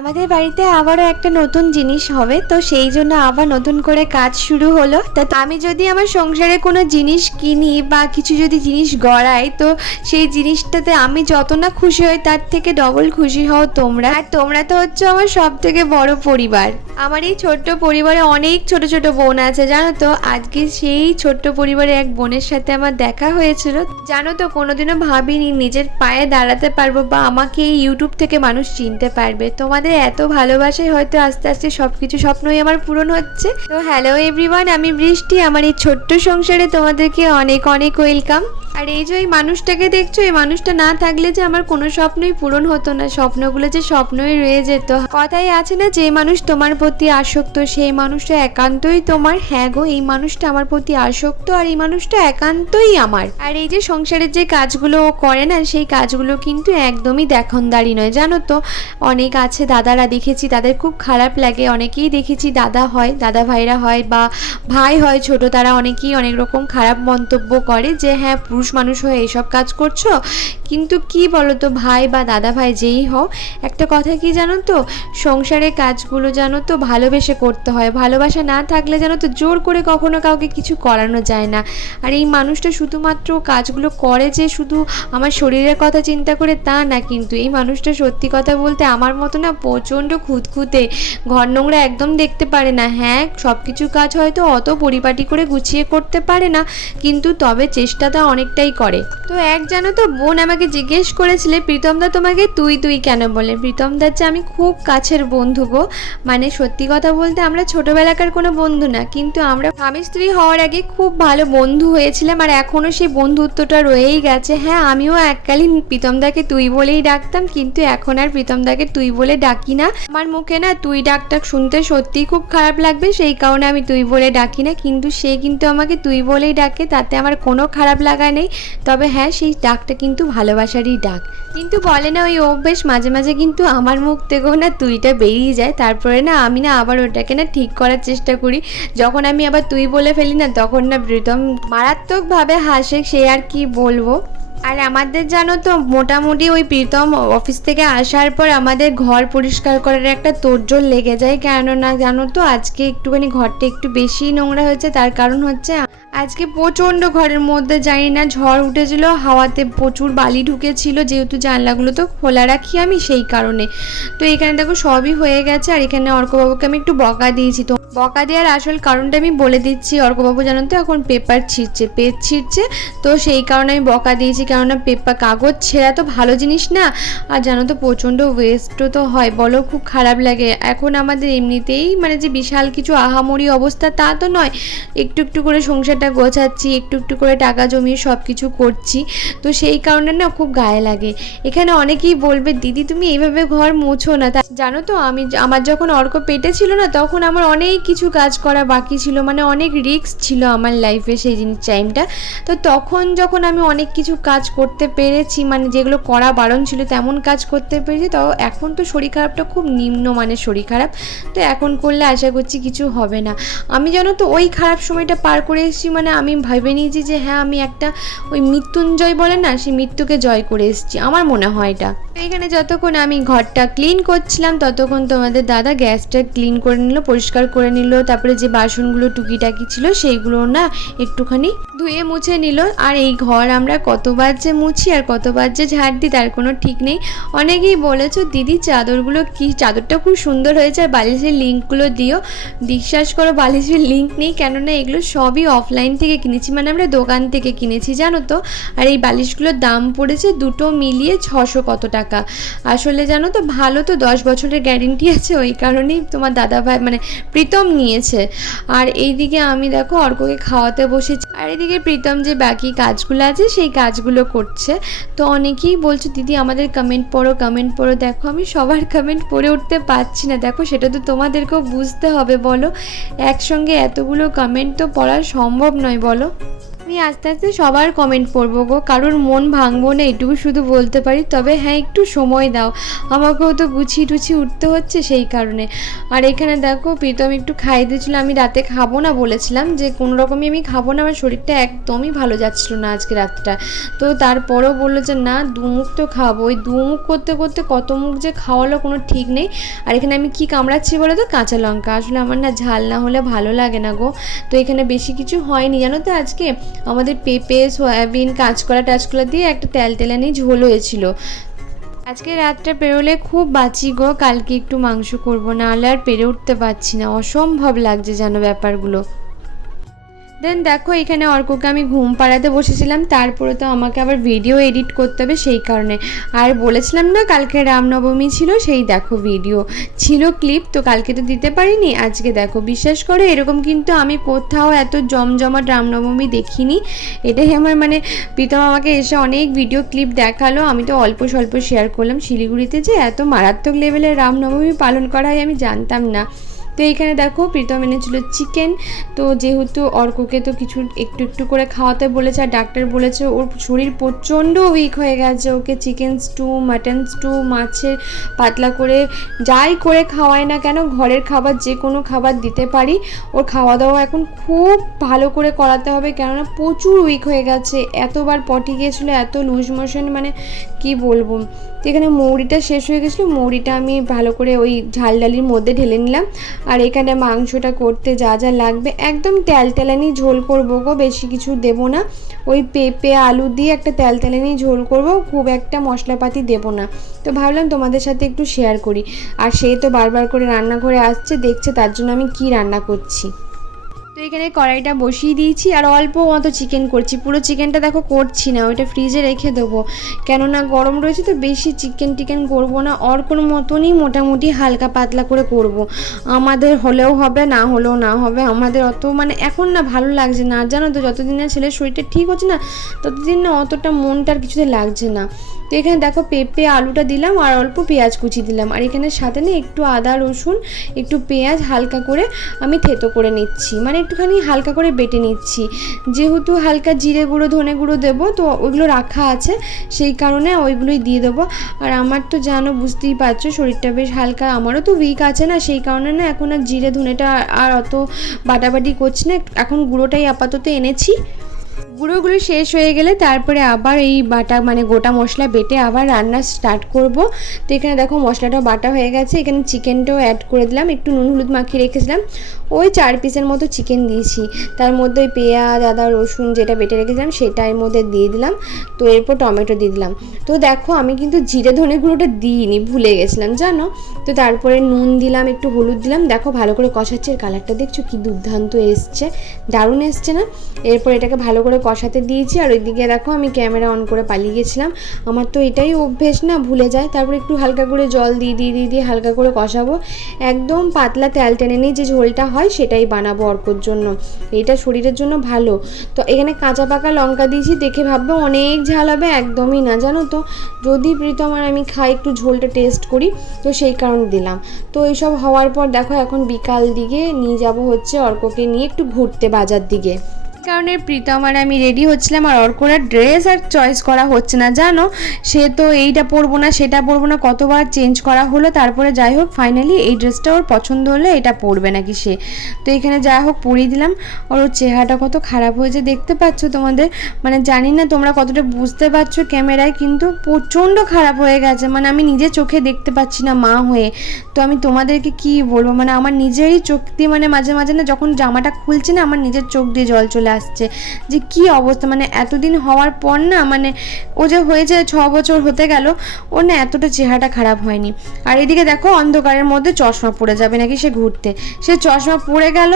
আমাদের বাড়িতে আবারও একটা নতুন জিনিস হবে, তো সেই জন্য আবার নতুন করে কাজ শুরু হলো। তা আমি যদি আমার সংসারে কোনো জিনিস কিনি বা কিছু যদি জিনিস গড়াই, তো সেই জিনিসটাতে আমি যত না খুশি হই, তার থেকে ডবল খুশি হও তোমরা। আর তোমরা তো হচ্ছে আমার সব থেকে বড় পরিবার। আমার এই ছোট্ট পরিবারে অনেক ছোট ছোট বোন আছে, জানো তো? আজকে সেই ছোট্ট পরিবারে এক বোনের সাথে আমার দেখা হয়েছিল। জানো তো, কোনোদিনও ভাবিনি নিজের পায়ে দাঁড়াতে পারব বা আমাকে এই ইউটিউব থেকে মানুষ চিনতে পারবে। তোমাদের এত ভালোবাসায় হয়তো আস্তে আস্তে সব কিছু স্বপ্নই আমার পূরণ হচ্ছে। তো হ্যালো এভরিওয়ান আমি বৃষ্টি। আমার এই ছোট্ট সংসারে তোমাদেরকে অনেক অনেক ওয়েলকাম আর এই যে এই মানুষটাকে দেখছ, এই মানুষটা না থাকলে যে আমার কোনো স্বপ্নই পূরণ হতো না। স্বপ্নগুলো যে স্বপ্নই রয়ে যেত। কথাই আছে না, যে মানুষ তোমার প্রতি আসক্ত, সেই মানুষটা একান্তই তোমার। হ্যাঁ গো, এই মানুষটা আমার প্রতি আসক্ত আর এই মানুষটা একান্তই আমার। আর এই যে সংসারের যে কাজগুলো ও করে না, সেই কাজগুলো কিন্তু একদমই দেখনদারি নয়। জানো তো, অনেক আছে দাদারা দেখেছি, তাদের খুব খারাপ লাগে। অনেকেই দেখেছি দাদা হয়, দাদা ভাইরা হয় বা ভাই হয় ছোট, তারা অনেকেই অনেক রকম খারাপ মন্তব্য করে যে হ্যাঁ পুরুষ মানুষ হয়ে এইসব কাজ করছ? কিন্তু কি বলো তো ভাই বা দাদা ভাই যেই হও একটা কথা কি জানো তো? সংসারের কাজগুলো জানো তো ভালোবেসে করতে হয়। ভালোবাসা না থাকলে জানো তো জোর করে কখনো কাউকে কিছু করানো যায় না। আর এই মানুষটা শুধুমাত্র কাজগুলো করে যে শুধু আমার শরীরের কথা চিন্তা করে তা না, কিন্তু এই মানুষটা সত্যি কথা বলতে আমার মতো না প্রচণ্ড খুঁতখুঁতে। ঘর নোংরা একদম দেখতে পারে না। হ্যাঁ সব কিছু কাজ হয়তো অত পরিপাটি করে গুছিয়ে করতে পারে না, কিন্তু তবে চেষ্টাটা অনেকটাই করে। তো এক জানো তো বোন আমাকে জিজ্ঞেস করেছিলে, প্রীতমদা, তোমাকে তুই তুই কেন বলে? প্রীতমদার যে আমি খুব কাছের বন্ধু গো। মানে সত্যি কথা বলতে আমরা ছোটবেলাকার কোনো বন্ধু না, কিন্তু আমরা স্বামী, স্ত্রী হওয়ার আগে খুব ভালো বন্ধু হয়েছিলাম আর এখনও সেই বন্ধুত্বটা রয়েই গেছে। হ্যাঁ আমিও এককালীন প্রীতমদাকে তুই বলেই ডাকতাম, কিন্তু এখন আর প্রীতমদাকে তুই বলে ডাকি না। আমার মুখে না তুই ডাকটা শুনতে সত্যিই খুব খারাপ লাগবে, সেই কারণে আমি তুই বলে ডাকি না, কিন্তু সে কিন্তু আমাকে তুই বলেই ডাকে, তাতে আমার কোনো খারাপ লাগা নেই। তবে হ্যাঁ সেই ডাকটা কিন্তু ভালোবাসারই ডাক। কিন্তু বলে না, ওই অভ্যেস মাঝে মাঝে কিন্তু আমার মুখ থেকেও না তুইটা বেরিয়ে যায়। তারপরে না আমি না আবার ওটাকে না ঠিক করার চেষ্টা করি। যখন আমি আবার তুই বলে ফেলি না, তখন না প্রীতম মারাত্মকভাবে হাসে, সে আর কি বলব? আর আমাদের জানো তো, মোটামুটি ওই প্রীতম অফিস থেকে আসার পর আমাদের ঘর পরিষ্কার করার একটা তোড়জোড় লেগে যায়। কেননা জানো তো, আজকে একটুখানি ঘরটা একটু বেশি নোংরা হয়েছে, তার কারণ হচ্ছে আজকে প্রচণ্ড ঘরের মধ্যে, জানি না, ঝড় উঠেছিল, হাওয়াতে প্রচুর বালি ঢুকেছিল, যেহেতু জানলাগুলো তো খোলা রাখি আমি সেই কারণে। তো এখানে দেখো সবই হয়ে গেছে, আর এখানে অর্কবাবুকে আমি একটু বকা দিয়েছি তো। বকা দেওয়ার আসল কারণটা আমি বলে দিচ্ছি অর্কবাবু, জানো তো? এখন পেপার ছিঁড়ছে পেজ ছিঁড়ছে। তো সেই কারণে আমি বকা দিয়েছি, কেননা পেপার কাগজ ছেঁড়া তো ভালো জিনিস না। আর জানো তো, প্রচণ্ড ওয়েস্টও তো হয়। বলো, খুব খারাপ লাগে। এখন আমাদের এমনিতেই মানে যে বিশাল কিছু আহামরি অবস্থা, তা তো নয়। একটু একটু করে সংসারটা গোছাচ্ছি, একটু একটু করে টাকা জমিয়ে সব কিছু করছি। তো সেই কারণে না খুব গায়ে লাগে। এখানে অনেকেই বলবে, দিদি, তুমি এইভাবে ঘর মুছো না। তা জানো তো, আমি, আমার যখন অর্ক পেটে ছিল না, তখন আমার অনেক কিছু কাজ করা বাকি ছিল মানে অনেক রিস্ক ছিল আমার লাইফে সেই জিনিস টাইমটা তো তখন যখন আমি অনেক কিছু কাজ করতে পেরেছি মানে যেগুলো করা বারণ ছিল, তেমন কাজ করতে পেরেছি, তো এখন তো শরীর খারাপটা খুব নিম্ন মানে শরীর খারাপ। তো এখন করলে আশা করছি কিছু হবে না। আমি জানো তো, ওই খারাপ সময়টা পার করে এসেছি মানে আমি ভেবে নিয়েছি যে হ্যাঁ আমি একটা ওই মৃত্যুঞ্জয় বলে না, সেই মৃত্যুকে জয় করে এসেছি, আমার মনে হয় এটা। এখানে যতক্ষণ আমি ঘরটা ক্লিন করছিলাম, ততক্ষণ তোমাদের দাদা গ্যাসটা ক্লিন করে নিল, পরিষ্কার করে নিল তারপরে যে বাসনগুলো টুকিটাকি ছিল সেইগুলো না একটুখানি ধুয়ে মুছে নিল। আর এই ঘর আমরা কতবার যে মুছি আর কতবার যে ঝাড় দিই, তার কোনো ঠিক নেই। অনেকেই বলেছ, দিদি, চাদরগুলো কি চাদরটা খুব সুন্দর হয়েছে, আর বালিশের লিঙ্কগুলো দিও। বিশ্বাস করো, বালিশের লিঙ্ক নেই, কেননা এগুলো সবই অফলাইন থেকে কিনেছি মানে আমরা দোকান থেকে কিনেছি, জানো তো? আর এই বালিশগুলোর দাম পড়েছে দুটো মিলিয়ে ছশো কত টাকা। আসলে জানো তো, ভালো তো দশ বছরের গ্যারেন্টি আছে, ওই কারণেই তোমার দাদা ভাই মানে প্রীতম নিয়েছে। আর এইদিকে আমি দেখো, অর্ককে খাওয়াতে বসেছি। আর এদিকে প্রীতম যে বাকি কাজগুলো আছে, সেই কাজগুলো করছে। তো অনেকেই বলছে, দিদি, আমাদের কমেন্ট পড়ো কমেন্ট পড়ো। দেখো, আমি সবার কমেন্ট পড়ে উঠতে পারছি না। দেখো, সেটা তো তোমাদেরকেও বুঝতে হবে, বলো। একসঙ্গে এতগুলো কমেন্ট তো পড়া সম্ভব নয়, বলো। আমি আস্তে আস্তে সবার কমেন্ট পড়ব গো। কারোর মন ভাঙবো না, এটুকু শুধু বলতে পারি। তবে হ্যাঁ একটু সময় দাও। আমাকেও তো গুছিয়ে টুছিয়ে উঠতে হচ্ছে সেই কারণে। আর এখানে দেখো, প্রীতম একটু খাই দিয়েছিল। আমি রাতে খাব না বলেছিলাম যে, কোনো রকমই আমি খাব না। আমার শরীরটা একদমই ভালো যাচ্ছিল না আজকে রাতটা। তো তারপরেও বলল যে, না দুমুখ তো খাব। ওই দুমুখ করতে করতে কত মুখ যে খাওয়ালো কোনো ঠিক নেই। আর এখানে আমি কি কামড়াচ্ছি বলো তো? কাঁচা লঙ্কা। আসলে আমার না ঝাল না হলে ভালো লাগে না গো। তো এখানে বেশি কিছু হয়নি জানো তো আজকে? আমাদের পেঁপে, সয়াবিন, কাঁচকলা টাচকলা দিয়ে একটা তেল তেলানি ঝোল হয়েছিল। আজকে রাতটা পেরোলে খুব বাঁচি গো, কালকে একটু মাংস করব না হলে আর পেরে উঠতে পারছি না। অসম্ভব লাগছে যেন ব্যাপারগুলো। দেন দেখো, এখানে অর্ককে আমি ঘুম পাড়াতে বসেছিলাম। তারপরে তো আমাকে আবার ভিডিও এডিট করতে হবে সেই কারণে। আর বলেছিলাম না, কালকে রামনবমী ছিল, সেই দেখো ভিডিও ছিল ক্লিপ তো কালকে তো দিতে পারিনি। আজকে দেখো, বিশ্বাস করো, এরকম কিন্তু আমি কোথাও এত জমজমাট রামনবমী দেখিনি। এটাই আমার মানে প্রীতম আমাকে এসে অনেক ভিডিও ক্লিপ দেখাল। আমি তো অল্প স্বল্প শেয়ার করলাম শিলিগুড়িতে যে এত মারাত্মক লেভেলের রামনবমী পালন করা হয় আমি জানতাম না। তো এইখানে দেখো প্রীতম এনেছিল চিকেন তো যেহেতু অর্ককে তো কিছু একটু একটু করে খাওয়াতে বলেছে আর ডাক্তার বলেছে ওর শরীর প্রচণ্ড উইক হয়ে গেছে, okay chicken stew mutton stew মাছের পাতলা করে যাই করে খাওয়াই না কেন, ঘরের খাবার যে কোনো খাবার দিতে পারি। ওর খাওয়া দাওয়া এখন খুব ভালো করে করাতে হবে কেননা প্রচুর উইক হয়ে গেছে। এতবার পটি গিয়েছিল, এত লুজ মোশন মানে কি বলব? তো এখানে মৌরিটা শেষ হয়ে গেছিল মৌরিটা আমি ভালো করে ওই ঝাল ডালির মধ্যে ঢেলে নিলাম। আর এখানে মাংসটা করতে যা যা লাগবে, একদম তেলতেলানি ঝোল করব গো, বেশি কিছু দেবো না। ওই পেঁপে, আলু দিয়ে একটা তেলতেলানি ঝোল করব, খুব একটা মশলাপাতি দেবো না। তো ভাবলাম তোমাদের সাথে একটু শেয়ার করি। আর সে তো বারবার করে রান্নাঘরে আসছে, দেখছে তার জন্য আমি কি রান্না করছি। তো এখানে কড়াইটা বসিয়ে দিয়েছি আর অল্প মতো চিকেন করছি। পুরো চিকেনটা দেখো করছি না, ওইটা ফ্রিজে রেখে দেবো। কেননা গরম রয়েছে তো বেশি চিকেন টিকেন করব না অর কোনো মতনই মোটামুটি হালকা পাতলা করে করব। আমাদের হলেও হবে, না হলেও না হবে, আমাদের অত মানে এখন না ভালো লাগছে না। জানো তো যতদিন না ছেলের শরীরটা ঠিক হচ্ছে না, ততদিন না অতটা মনটার কিছুতে লাগছে না। তো এখানে দেখো পেঁপে, আলুটা দিলাম আর অল্প পেঁয়াজ কুচি দিলাম। আর এখানে সাথে না একটু আদা, রসুন, একটু পেঁয়াজ হালকা করে আমি থেতো করে নিচ্ছি। মানে একটুখানি হালকা করে বেটে নিচ্ছি। যেহেতু হালকা জিরে গুঁড়ো, ধনে গুঁড়ো দেবো, তো ওইগুলো রাখা আছে। সেই কারণে ওইগুলোই দিয়ে দেবো। আর আমার তো জানো বুঝতেই পারছ, শরীরটা বেশ হালকা। আমারও তো উইক আছে না, সেই কারণে না এখন আর জিরে, ধনেটা আর অত বাটাবাটি করছি না। এখন গুঁড়োটাই আপাতত এনেছি। গুঁড়োগুলো শেষ হয়ে গেলে তারপরে আবার এই বাটা মানে গোটা মশলা বেটে আবার রান্না স্টার্ট করব। তো এখানে দেখো মশলাটাও বাটা হয়ে গেছে। এখানে চিকেনটাও অ্যাড করে দিলাম। একটু নুন হলুদ মাখিয়ে রেখেছিলাম। ওই চার পিসের মতো চিকেন দিয়েছি। তার মধ্যে ওই পেঁয়াজ, আদা, রসুন যেটা বেটে রেখেছিলাম সেটা এর মধ্যে দিয়ে দিলাম। তো এরপর টমেটো দিয়ে দিলাম। তো দেখো আমি কিন্তু জিরে ধনে গুঁড়োটা দিইনি, ভুলে গেছিলাম, জানো? তো তারপরে নুন দিলাম, একটু হলুদ দিলাম। দেখো ভালো করে কষাচ্ছে কালারটা দেখছ কি দুর্দান্ত এসছে। দারুণ এসছে না? এরপর এটাকে ভালো করে কষাতে দিয়েছি আর ওইদিকে দেখো আমি ক্যামেরা অন করে পালিয়ে গেছিলাম। আমার তো এটাই অভ্যেস না, ভুলে যায়। তারপর একটু হালকা করে জল দিয়ে দিয়ে দিয়ে দিয়ে হালকা করে কষাবো। একদম পাতলা তেল টেনে নিয়ে যে ঝোলটা হয় সেটাই বানাবো অর্কর জন্য। এটা শরীরের জন্য ভালো। তো এখানে কাঁচা পাকা লঙ্কা দিয়েছি, দেখে ভাববে অনেক ঝাল হবে, একদমই না, জানো তো? যদি প্রীতম আর আমি খাই, একটু ঝোলটা টেস্ট করি, তো সেই কারণে দিলাম। তো এইসব হওয়ার পর দেখো এখন বিকাল দিকে নিয়ে যাব হচ্ছে অর্ককে নিয়ে একটু ঘুরতে বাজার দিকে। কারণে প্রীতম আর আমি রেডি হচ্ছিলাম আর ওর অর্করা ড্রেস আর চয়েস করা হচ্ছে না, জানো? সে তো এইটা পরবো না, সেটা পরবো না, কতবার চেঞ্জ করা হলো, তারপরে যাই হোক ফাইনালি এই ড্রেসটা ওর পছন্দ হলে এটা পরবে নাকি সে? তো এখানে যাই হোক, পরিয়ে দিলাম। ওর চেহারাটা কত খারাপ হয়েছে, দেখতে পাচ্ছ তোমাদের? মানে জানি না তোমরা কতটা বুঝতে পারছ ক্যামেরায়, কিন্তু প্রচণ্ড খারাপ হয়ে গেছে। মানে আমি নিজে চোখে দেখতে পাচ্ছি না মা হয়ে। তো আমি তোমাদেরকে কি বলব? মানে আমার নিজেরই চোখ দিয়ে মানে মাঝে মাঝে না যখন জামাটা খুলছে না, আমার নিজের চোখ দিয়ে জল চলে আসছে যে কি অবস্থা? মানে এতদিন হওয়ার পর না মানে ও যে হয়েছে ছ বছর হতে গেল, ওর না এতটা চেহারাটা খারাপ হয়নি। আর এদিকে দেখো, অন্ধকারের মধ্যে চশমা পড়ে যাবে নাকি সে ঘুরতে। সে চশমা পড়ে গেল,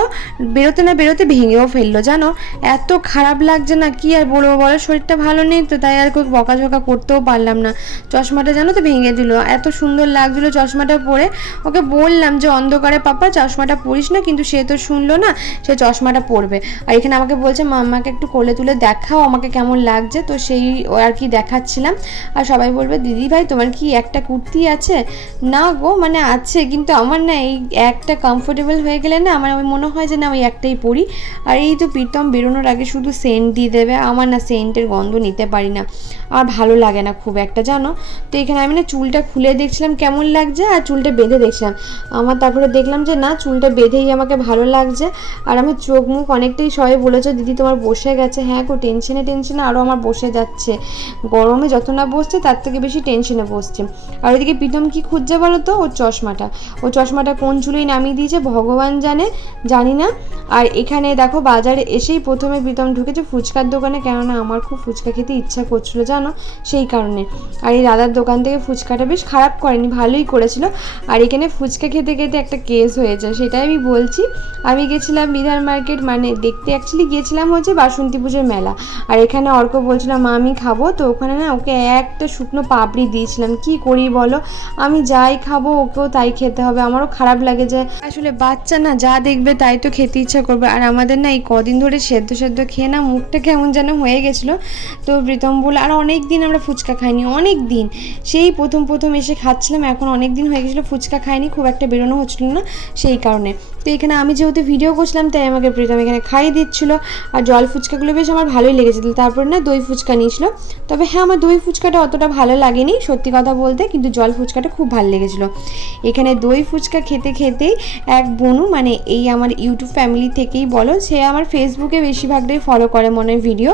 বেরোতে না বেরোতে ভেঙেও ফেলল, জানো? এত খারাপ লাগছে না, কি আর বলব বলো? শরীরটা ভালো নেই তো, তাই আর কেউ বকাঝকা করতেও পারলাম না। চশমাটা জানো তো ভেঙে দিল, এত সুন্দর লাগছিল চশমাটা পরে। ওকে বললাম যে, অন্ধকারে পাপা, চশমাটা পরিস না, কিন্তু সে তো শুনলো না, সে চশমাটা পরবে। আর এখানে আমাকে বলছে মাম্মাকে একটু কোলে তুলে দেখাও আমাকে কেমন লাগছে। তো সেই আর কি দেখাচ্ছিলাম। আর সবাই বলবে, দিদি ভাই, তোমার কি একটা কুর্তি আছে? না গো মানে আছে, কিন্তু আমার না এই একটা কমফোর্টেবল হয়ে গেলে না আমার মনে হয় যে না ওই একটাই পরি। আর এই তো প্রীতম বেরোনোর আগে শুধু সেন্ট দিয়ে দেবে, আমার না সেন্টের গন্ধ নিতে পারি না। আমার ভালো লাগে না খুব একটা, জানো? তো এখানে আমি না চুলটা খুলে দেখছিলাম কেমন লাগছে আর চুলটা বেঁধে দেখছিলাম। আমার তারপরে দেখলাম যে না, চুলটা বেঁধেই আমাকে ভালো লাগছে। আর আমার চোখ মুখ অনেকটাই সবাই বলেছে দিদি তোমার বসে গেছে। হ্যাঁ গো টেনশনে টেনশনে আরও আমার বসে যাচ্ছে। গরমে যত না বসছে, তার থেকে বেশি টেনশনে বসছে। আর ওইদিকে প্রীতম কি খুঁজছে বলো তো? ওর চশমাটা। ও চশমাটা কোন চুলোই নামিয়ে দিয়েছে, ভগবান জানে, জানি না। আর এখানে দেখো, বাজারে এসেই প্রথমে প্রীতম ঢুকেছে ফুচকার দোকানে, কেননা আমার খুব ফুচকা খেতে ইচ্ছা করছিল, জানো? সেই কারণে। আর এই দাদার দোকান থেকে ফুচকাটা বেশ খারাপ করেনি, ভালোই করেছিল। আর এখানে ফুচকা খেতে খেতে একটা কেস হয়েছে, সেটাই আমি বলছি। আমি গেছিলাম বিধার মার্কেট মানে দেখতে অ্যাকচুয়ালি গিয়েছিলাম হচ্ছে বাসন্তী পুজোর মেলা। আর এখানে অর্ক বলছিলাম মা, আমি খাব। তো ওখানে না ওকে একটা শুকনো পাপড়ি দিয়েছিলাম। কি করি বলো? আমি যাই খাব, ওকেও তাই খেতে হবে। আমারও খারাপ লাগে যে আসলে বাচ্চা না, যা দেখবে তাই তো খেতে ইচ্ছা করবে। আর আমাদের না এই কদিন ধরে সেদ্ধ সেদ্ধ খেয়ে না মুখটা কেমন যেন হয়ে গেছিল। তো প্রীতম বলে আর অনেক দিন আমরা ফুচকা খাইনি অনেক দিন সেই প্রথম প্রথম এসে খাচ্ছিলাম, এখন অনেক দিন হয়ে গেছিল, ফুচকা খাইনি, খুব একটা বেরোনো হচ্ছিল না সেই কারণে। তো এখানে আমি যেহেতু ভিডিও করছিলাম, তাই আমাকে প্রীতম এখানে খাইয়ে দিচ্ছিল। আর জল ফুচকাগুলো বেশ আমার ভালোই লেগেছিল তারপর না দই ফুচকা নিয়েছিল। তবে হ্যাঁ আমার দই ফুচকাটা অতটা ভালো লাগেনি, সত্যি কথা বলতে, কিন্তু জল ফুচকাটা খুব ভালো লেগেছিলো। এখানে দই ফুচকা খেতে খেতেই এক বনু মানে এই আমার ইউটিউব ফ্যামিলি থেকেই বলো, সে আমার ফেসবুকে বেশিরভাগটাই ফলো করে মনে ভিডিও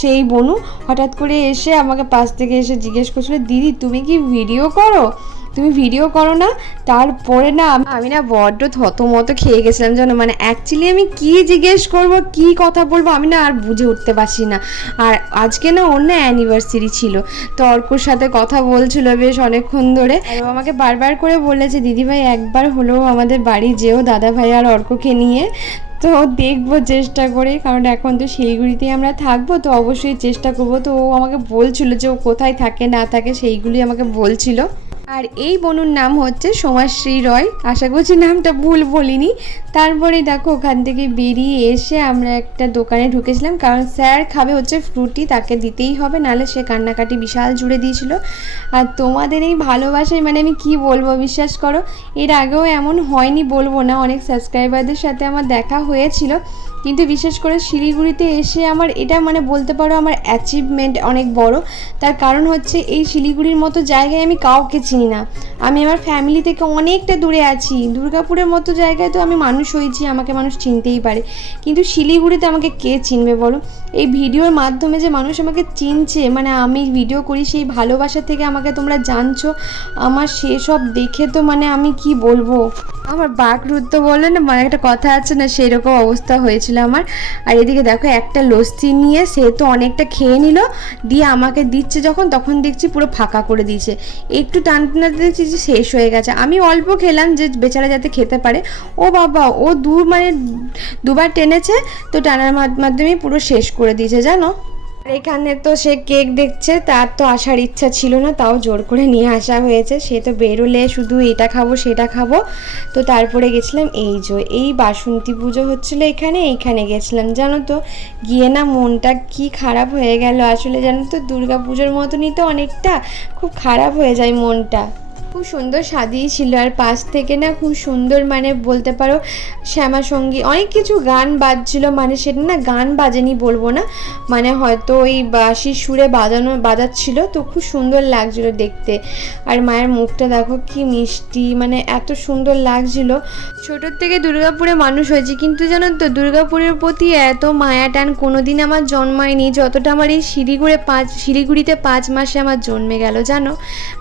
সেই বনু হঠাৎ করে এসে আমাকে পাশ থেকে এসে জিজ্ঞেস করছিল, দিদি, তুমি কি ভিডিও করো? তুমি ভিডিও করো না, তারপরে না আমি না বড্ড থত মতো খেয়ে গেছিলাম যেন মানে অ্যাকচুয়ালি আমি কি জিজ্ঞেস করব, কি কথা বলব, আমি না আর বুঝে উঠতে পারছি না। আর আজকে না অন্য অ্যানিভার্সারি ছিল, তো অর্কর সাথে কথা বলছিল বেশ অনেকক্ষণ ধরে। আমাকে বারবার করে বলেছে দিদিভাই একবার হলেও আমাদের বাড়ি যেও, দাদা ভাই আর অর্ককে নিয়ে। তো দেখব চেষ্টা করে, কারণ এখন তো শিলিগুড়িতেই আমরা থাকব, তো অবশ্যই চেষ্টা করব। তো ও আমাকে বলছিল যে, ও কোথায় থাকে, না থাকে, সেইগুলি আমাকে বলছিল। আর এই বনুর নাম হচ্ছে সোমাশ্রী রয়। আশা করছি নামটা ভুল বলিনি। তারপরে দেখো, ওখান থেকে বেরিয়ে এসে আমরা একটা দোকানে ঢুকেছিলাম। কারণ স্যার খাবে হচ্ছে ফ্রুটি, তাকে দিতেই হবে, নাহলে সে কান্নাকাটি বিশাল জুড়ে দিয়েছিল। আর তোমাদের এই ভালোবাসায় মানে আমি কি বলব, বিশ্বাস করো, এর আগেও এমন হয়নি, বলব না। অনেক সাবস্ক্রাইবারদের সাথে আমার দেখা হয়েছিল। কিন্তু বিশেষ করে শিলিগুড়িতে এসে আমার এটা মানে বলতে পারো আমার অ্যাচিভমেন্ট অনেক বড়। তার কারণ হচ্ছে এই শিলিগুড়ির মতো জায়গায় আমি কাউকে চিনি না। আমি আমার ফ্যামিলি থেকে অনেকটা দূরে আছি। দুর্গাপুরের মতো জায়গায় তো আমি মানুষ হয়েছি, আমাকে মানুষ চিনতেই পারে। কিন্তু শিলিগুড়িতে আমাকে কে চিনবে বলো? এই ভিডিওর মাধ্যমে যে মানুষ আমাকে চিনছে মানে আমি ভিডিও করি, সেই ভালোবাসা থেকে আমাকে তোমরা জানছো। আমার সেসব দেখে তো মানে আমি কি বলব? আমার বাঘ বাকরুদ্ধ বলে না মানে একটা কথা আছে না, সেরকম অবস্থা হয়েছিল। আমার। আর এদিকে দেখো, একটা লস্যি নিয়ে সে তো অনেকটা খেয়ে নিল, দিয়ে আমাকে দিচ্ছে যখন, তখন দেখছি পুরো ফাঁকা করে দিয়েছে। একটু টানতে টানতে দেখছি যে শেষ হয়ে গেছে। আমি অল্প খেলাম যে বেচারা যাতে খেতে পারে। ও বাবা, ও দু মানে দুবার টেনেছে, তো টানার মাধ- মাধ্যমে পুরো শেষ করে দিয়েছে, জানো? এখানে তো সে কেক দেখছে, তার তো আসার ইচ্ছা ছিল না, তাও জোর করে নিয়ে আসা হয়েছে। সে তো বেরোলে শুধু এটা খাব, সেটা খাব। তো তারপরে গেছিলাম এই যে, এই বাসন্তী পুজো হচ্ছিল এখানে, এইখানে গেছিলাম। জানো তো, গিয়ে না মনটা কি খারাপ হয়ে গেল। আসলে জানো তো, দুর্গা পুজোর মতনই তো অনেকটা, খুব খারাপ হয়ে যায় মনটা। খুব সুন্দর সাজিয়েছিল আর পাশ থেকে না খুব সুন্দর মানে বলতে পারো শ্যামা সঙ্গী অনেক কিছু গান বাজছিল মানে সেটা না গান বাজেনি বলব না। মানে হয়তো ওই বাঁশির সুরে বাজানো, বাজাচ্ছিল তো খুব সুন্দর লাগছিল দেখতে। আর মায়ের মুখটা দেখো কি মিষ্টি মানে এত সুন্দর লাগছিল। ছোটোর থেকে দুর্গাপুরে মানুষ হয়েছি, কিন্তু জানো তো দুর্গাপুরের প্রতি এত মায়া টান কোনোদিন আমার জন্মায়নি। যতটা আমার এই শিলিগুড়ে পাঁচ, শিলিগুড়িতে পাঁচ মাসে আমার জন্মে গেল, জানো?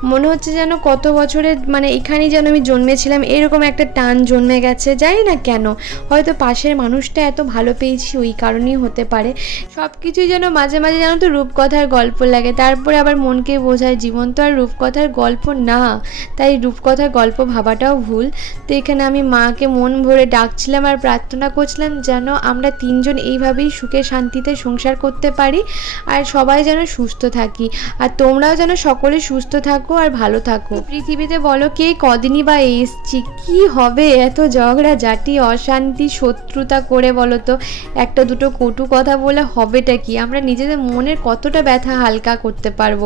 মনে হচ্ছে যেন কত বছরের মানে এখানেই যেন আমি জন্মেছিলাম, এরকম একটা টান জন্মে গেছে, জানি না কেন। হয়তো পাশের মানুষটা এত ভালো পেয়েছি, ওই কারণেই হতে পারে। সব কিছুই যেন মাঝে মাঝে যেন তো রূপকথার গল্প লাগে, তারপরে আবার মনকে বোঝায় জীবন তো আর রূপকথার গল্প না, তাই রূপকথার গল্প ভাবাটাও ভুল। তো এখানে আমি মাকে মন ভরে ডাকছিলাম আর প্রার্থনা করছিলাম যেন আমরা তিনজন এইভাবেই সুখে শান্তিতে সংসার করতে পারি আর সবাই যেন সুস্থ থাকি। আর তোমরাও যেন সকলে সুস্থ থাকো আর ভালো থাকো। পৃথিবী পৃথিবীতে বলো কে, কদিনই বা এসছি, কি হবে? এত ঝগড়া জাটি অশান্তি, শত্রুতা করে বলো তো, একটা দুটো কটু কথা বলে হবেটা কি? আমরা নিজেদের মনের কতটা ব্যথা হালকা করতে পারব?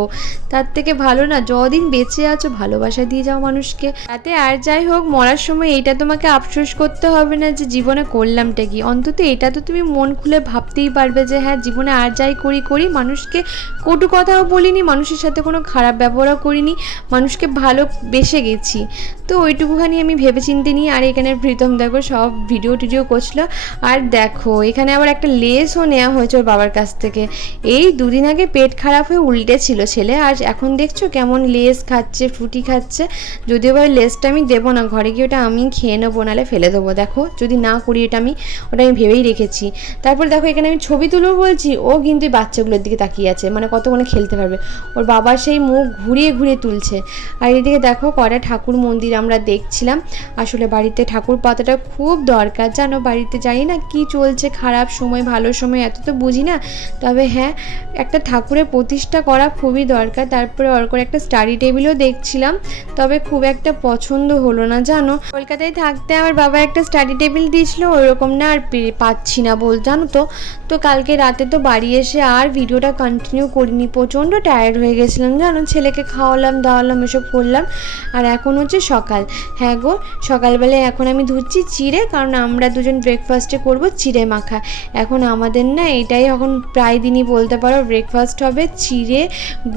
তার থেকে ভালো না, যদিন বেঁচে আছো, ভালোবাসা দিয়ে যাও মানুষকে। তাতে আর যাই হোক, মরার সময় এইটা তোমাকে আফসোস করতে হবে না যে জীবনে করলামটা কি। অন্তত এটা তো তুমি মন খুলে ভাবতেই পারবে যে হ্যাঁ জীবনে আর যাই করি করি, মানুষকে কটু কথাও বলিনি, মানুষের সাথে কোনো খারাপ ব্যবহারও করিনি, মানুষকে ভালো বেসে গেছি। তো ওইটুকুখানি আমি ভেবে চিনতে নিই আর এখানে প্রীতম দেখো সব ভিডিও টিডিও করছিল। আর দেখো, এখানে আবার একটা লেসও নেওয়া হয়েছে ওর বাবার কাছ থেকে। এই দুদিন আগে পেট খারাপ হয়ে উল্টে ছিল ছেলে। আর এখন দেখছ কেমন লেস খাচ্ছে ফ্রুটি খাচ্ছে। যদিও বা লেসটা আমি দেবো না, ঘরে গিয়ে ওটা আমি খেয়ে নেব নাহলে ফেলে দেবো। দেখো, যদি না করি এটা আমি, ওটা আমি ভেবেই রেখেছি। তারপর দেখো এখানে আমি ছবি তুলবো বলছি, ও কিন্তু এই বাচ্চাগুলোর দিকে তাকিয়ে আছে মানে কতক্ষণে খেলতে পারবে। ওর বাবা সেই মুখ ঘুরিয়ে ঘুরিয়ে তুলছে। আর এদিকে দেখো কটা ঠাকুর মন্দির আমরা দেখছিলাম। আসলে বাড়িতে ঠাকুর পাতাটা খুব দরকার। জানো, বাড়িতে জানি না কি চলছে, খারাপ সময়, ভালো সময়, এত তো বুঝি না। তবে হ্যাঁ একটা ঠাকুরের প্রতিষ্ঠা করা খুবই দরকার। তারপরে করে একটা স্টাডি টেবিলও দেখছিলাম। তবে খুব একটা পছন্দ হলো না, জানো। কলকাতায় থাকতে আমার বাবা একটা স্টাডি টেবিল দিয়েছিল ওইরকম না আর পাচ্ছি না বল, জানো তো। তো কালকে রাতে তো বাড়ি এসে আর ভিডিওটা কন্টিনিউ করিনি, প্রচণ্ড টায়ার্ড হয়ে গেছিলাম, জানো। ছেলেকে খাওয়ালাম, দাওয়ালাম, এসব করলাম। আর এখন হচ্ছে সকাল। হ্যাঁ গো, সকালবেলায় এখন আমি ধুচ্ছি চিড়ে, কারণ আমরা দুজন ব্রেকফাস্টে করব চিড়ে মাখা। এখন আমাদের না এটাই এখন প্রায় দিনই বলতে পারো ব্রেকফাস্ট হবে চিড়ে,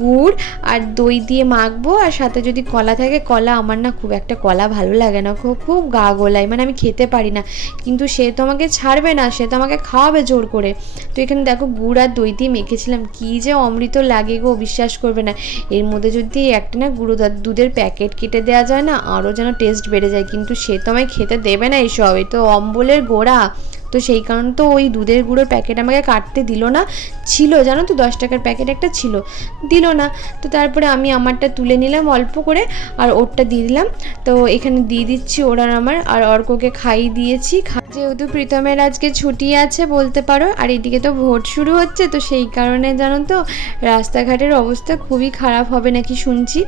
গুড় আর দই দিয়ে মাখবো। আর সাথে যদি কলা থাকে, কলা আমার না খুব একটা কলা ভালো লাগে না, খুব খুব গা গোলায় মানে আমি খেতে পারি না। কিন্তু সে তো আমাকে ছাড়বে না, সে তো আমাকে খাওয়াবে জোর করে। তো এখানে দেখো গুড় আর দই দিয়ে মেখেছিলাম, কী যে অমৃত লাগে গো, বিশ্বাস করবে না। এর মধ্যে যদি একটা না গুঁড়ো দুধের প্যাকেট কেটে দেওয়া যায় না, আরও যেন টেস্ট বেড়ে যায়। কিন্তু সে তো আমায় খেতে দেবে না এইসব এ তো অম্বলের গোড়া। তো সেই কারণে তো ওই দুধের গুঁড়োর প্যাকেট আমাকে কাটতে দিল না। ছিল জানো তো দশ টাকার প্যাকেট একটা ছিল। দিল না। তো তারপরে আমি আমারটা তুলে নিলাম অল্প করে আর ওরটা দিয়ে দিলাম। তো এখানে দিয়ে দিচ্ছি ওর আমার। আর অর্ককে খাইয়ে দিয়েছি। যেহেতু প্রীতমের আজকে ছুটি আছে বলতে পারো আর এদিকে তো ভোট শুরু হচ্ছে তো সেই কারণে জানো তো রাস্তাঘাটের অবস্থা খুবই খারাপ হবে নাকি শুনছি।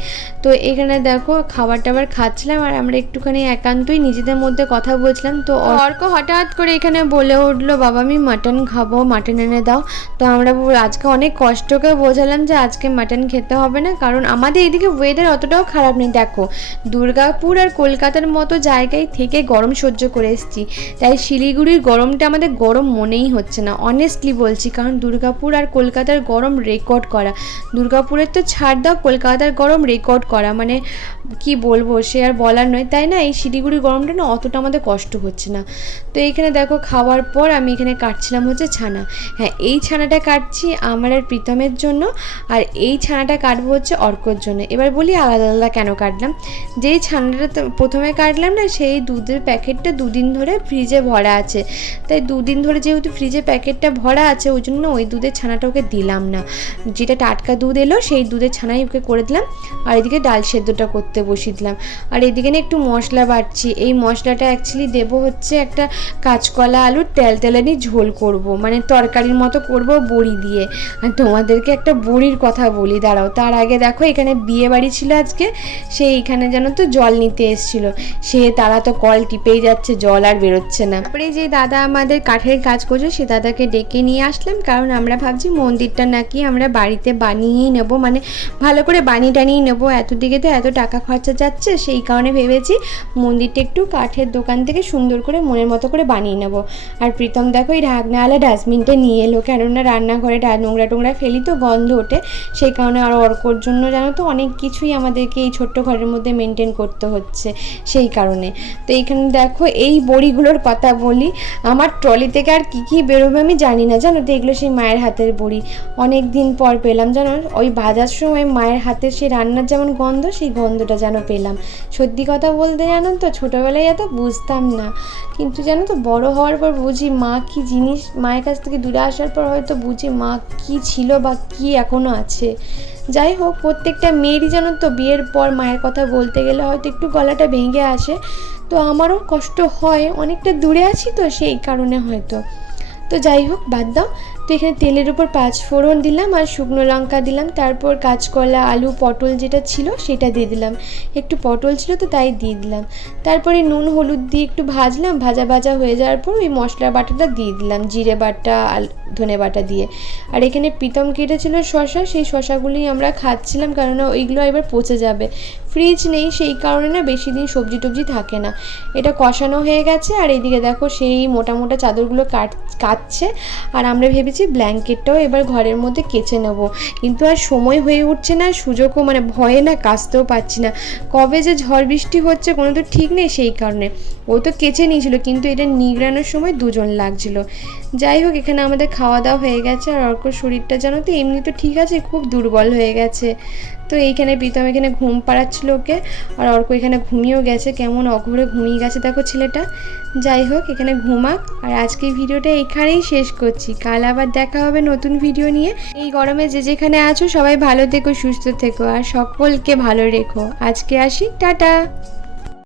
তো এখানে দেখো খাবার টাবার খাচ্ছিলাম আর আমরা একটুখানি একান্তই নিজেদের মধ্যে কথা বলছিলাম। তো অর্ক হঠাৎ করে এখানে বলে উঠল, বাবা, আমি মাটন খাব মাটন এনে দাও। তো আমরা আজকে অনেক কষ্টকে বোঝালাম যে আজকে মাটন খেতে হবে না, কারণ আমাদের এদিকে ওয়েদার অতটাও খারাপ নেই। দেখো, দুর্গাপুর আর কলকাতার মতো জায়গায় থেকে গরম সহ্য করে এসেছি। তাই শিলিগুড়ির গরমটা আমাদের গরম মনেই হচ্ছে না অনেস্টলি বলছি, কারণ দুর্গাপুর আর কলকাতার গরম রেকর্ড করা। দুর্গাপুরের তো ছাড় দাও, কলকাতার গরম রেকর্ড করা। মানে কি বলব, সে আর বলার নয়। তাই না, এই শিলিগুড়ির গরমটা না অতটা আমাদের কষ্ট হচ্ছে না। তো এইখানে দেখো খাওয়ার পর আমি এখানে কাটছিলাম হচ্ছে ছানা। হ্যাঁ এই ছানাটা কাটছি আমার আর প্রীতমের জন্য, আর এই ছানাটা কাটবো হচ্ছে অর্কর জন্য। এবার বলি আলাদা আলাদা কেন কাটলাম? যেই ছানাটা প্রথমে কাটলাম না, সেই দুধের প্যাকেটটা দুদিন ধরে ফ্রিজে ভরা আছে। তাই দুদিন ধরে যেহেতু ফ্রিজে প্যাকেটটা ভরা আছে, ওই জন্য ওই দুধের ছানাটা ওকে দিলাম না। যেটা টাটকা দুধ এলো, সেই দুধের ছানাই ওকে করে দিলাম, আর এদিকে ডাল সেদ্ধটা করতে বসিয়ে দিলাম আর এদিকে না একটু মশলা বাটছি এই মশলাটা অ্যাকচুয়ালি দেবো হচ্ছে একটা কাঁচকলা আলুর তেল তেলানি ঝোল করব মানে তরকারির মতো করব বড়ি দিয়ে। আর তোমাদেরকে একটা বড়ির কথা বলি, দাঁড়াও, তার আগে দেখো এখানে বিয়ে বাড়ি ছিল আজকে, সে এখানে যেন তো জল নিতে এসেছিল, সে, তারা তো কল টিপেই যাচ্ছে, জল আর বেরোচ্ছে না। তারপরে যে দাদা আমাদের কাঠের কাজ করছে, সে দাদাকে ডেকে নিয়ে আসলাম, কারণ আমরা ভাবছি মন্দিরটা নাকি আমরা বাড়িতে বানিয়েই নেব মানে ভালো করে বানিয়ে টানিয়ে নেব এত দিকে তো এত টাকা খরচা যাচ্ছে, সেই কারণে ভেবেছি মন্দিরটা একটু কাঠের দোকান থেকে সুন্দর করে মনের মতো করে বানিয়ে নেব। আর প্রীতম দেখো এই ঢাকনাওয়ালা ডাস্টবিনটা নিয়ে এলো, কেননা রান্নাঘরে নোংরা টোংরা ফেলি তো, গন্ধ ওঠে। সেই কারণে আর অর্কর জন্য জানো তো, অনেক কিছুই আমাদেরকে এই ছোট্ট ঘরের মধ্যে মেনটেন করতে হচ্ছে সেই কারণে। তো এইখানে দেখো এই বড়িগুলোর কথা বলি, আমার ট্রলি থেকে আর কী কী বেরোবে আমি জানি না। জানো তো, এগুলো সেই মায়ের হাতের বড়ি। অনেক দিন পর পেলাম, জানো, ওই ভাজার সময় মায়ের হাতের সেই রান্নার যেমন গন্ধ, সেই গন্ধটা যেন পেলাম। সত্যি কথা বলতে জানো তো, ছোটোবেলায় এত বুঝতাম না। কিন্তু জানো তো, বড় হওয়ার পর বুঝি মা কি জিনিস, মায়ের কাছ থেকে দূরে আসার পর হয়তো বুঝি মা কি ছিল বা কি এখনও আছে। যাই হোক, প্রত্যেকটা মেয়েরই যেন তো বিয়ের পর মায়ের কথা বলতে গেলে হয়তো একটু গলাটা ভেঙে আসে। তো আমারও কষ্ট হয়, অনেকটা দূরে আছি তো সেই কারণে হয়তো। তো যাই হোক, বাদ দাও। তো এখানে তেলের উপর পাঁচ ফোড়ন দিলাম আর শুকনো লঙ্কা দিলাম। তারপর কাঁচকলা, আলু, পটল যেটা ছিল সেটা দিয়ে দিলাম। একটু পটল ছিল তো তাই দিয়ে দিলাম। তারপরে নুন, হলুদ দিয়ে একটু ভাজলাম। ভাজা ভাজা হয়ে যাওয়ার পর ওই মশলা বাটাটা দিয়ে দিলাম, জিরে বাটা আর ধনে বাটা দিয়ে। আর এখানে প্রীতম কেটেছিল শশা সেই শশাগুলি আমরা খাচ্ছিলাম কেননা ওইগুলো এবার পচে যাবে। ফ্রিজ নেই, সেই কারণে না বেশি দিন সবজি টবজি থাকে না। এটা কষানো হয়ে গেছে আর এইদিকে দেখো সেই মোটা মোটা চাদরগুলো কাট, কাটছে। আর আমরা ভেবেছি ব্ল্যাঙ্কেটটাও এবার ঘরের মধ্যে কেচে নেব। কিন্তু আর সময় হয়ে উঠছে না, সুযোগও মানে ভয়ে না কাচতেও পাচ্ছি না। কবে যে ঝড় বৃষ্টি হচ্ছে কোনো তো ঠিক নেই সেই কারণে। ও তো কেচে নিয়েছিল, কিন্তু এটা নিগড়ানোর সময় দুজন লাগছিল। যাই হোক, এখানে আমাদের খাওয়া দাওয়া হয়ে গেছে। আর অর্কর শরীরটা জানো তো এমনি তো ঠিক আছে, খুব দুর্বল হয়ে গেছে। তো এইখানে প্রীতম এখানে ঘুম পাড়াচ্ছিল ওকে, আর অর্ক এখানে ঘুমিয়েও গেছে, কেমন অঘরে ঘুমিয়ে গেছে দেখো ছেলেটা। যাই হোক, এখানে ঘুমাক, আর আজকে ভিডিওটা এখানেই শেষ করছি। কাল আবার দেখা হবে নতুন ভিডিও নিয়ে। এই গরমে যে যেখানে আছো সবাই ভালো থেকো, সুস্থ থেকো, আর সকলকে ভালো রেখো। আজকে আসি, টাটা!